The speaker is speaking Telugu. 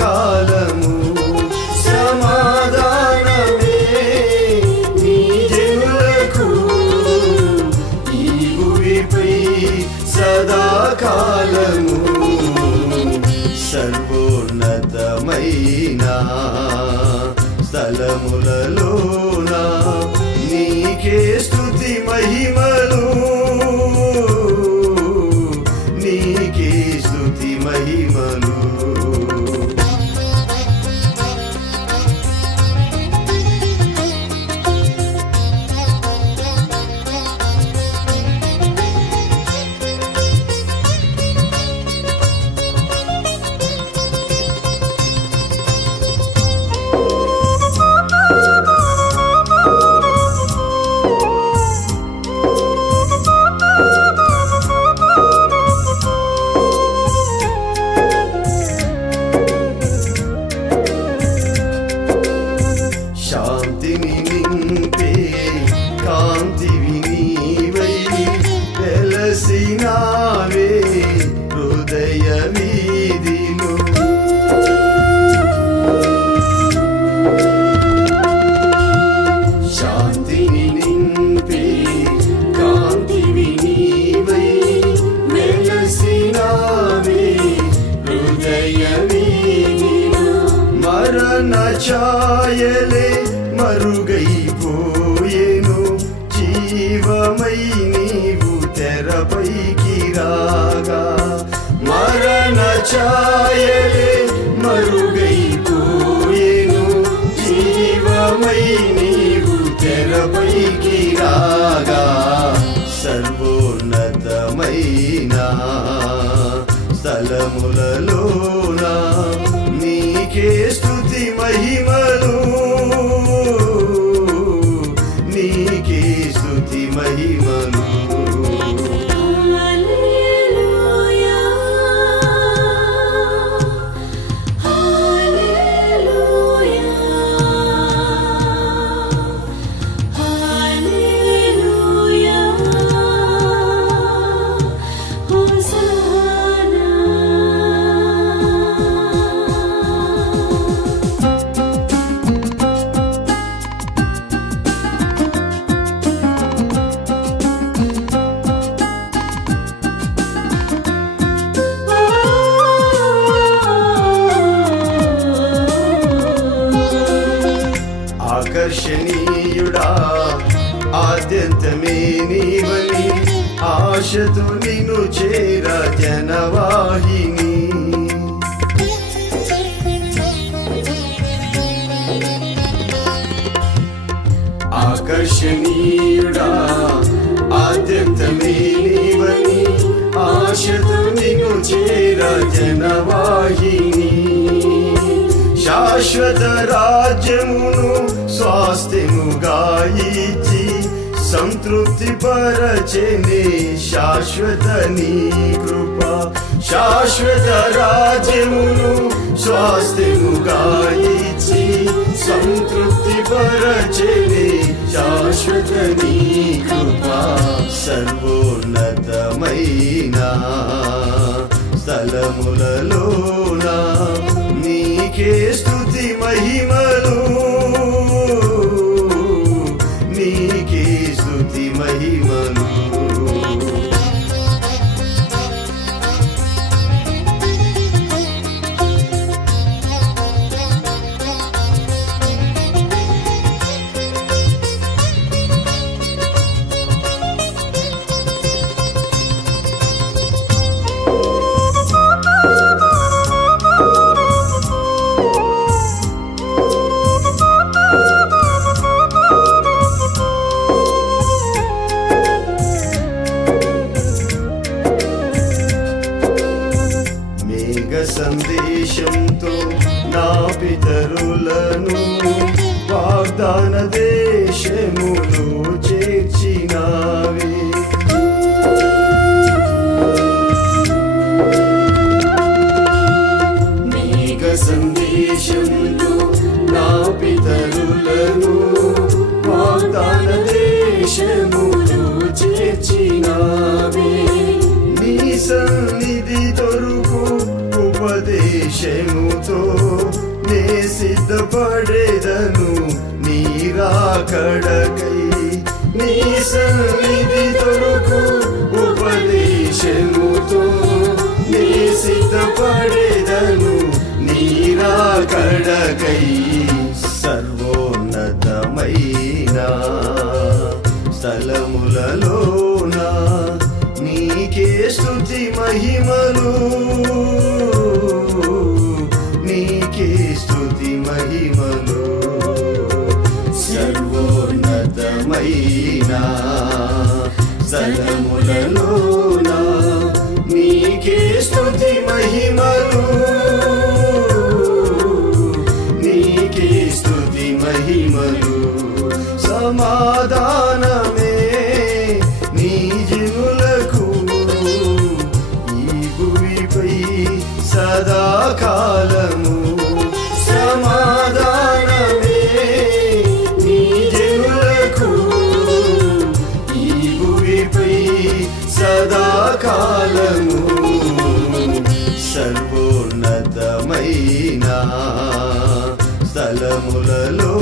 కాలము సమాధానమే నీ జనులకు. ఈ భూమిపై సదాకాలము సర్వోన్నతమైన స్థలములలోన. నీకే స్థుతి మహిమలు స్థలములలోన నీకే స్థుతి మహిమలు దర్శనీయుడా ఆద్యంతమే నీవని ఆశతో నిన్ను చేర జనవాహిని. ఆకర్షణీయుడా ఆద్యంతమే నీవని ఆశతో నిన్ను చేర జనవాహిని. శాశ్వత రాజ్యమును స్వాస్థ్యముగా ఇచ్చి సంతృప్తి పరచనే శాశ్వత నీ కృప. శాశ్వత రాజ్యమును స్వాస్థ్యముగా ఇచ్చి సంతృప్తి పరచనే శాశ్వత నీ కృప. సర్వోన్నతమైన స్థలములలోన నీకే స్థుతి మహిమ సన్నిధి దొరుకు ఉపదేశముతో నే సిద్ధపడేదను నీరాకడకై. నీ సన్నిధి దొరుకు ఉపదేశముతో నే సిద్ధపడేదను నీరాకడకై. సర్వోన్నతమైన స్థలములలోన నీకే స్తుతి మహిమలు. నీకే స్తుతి మహిమలు సమాధానమే స్థలములలో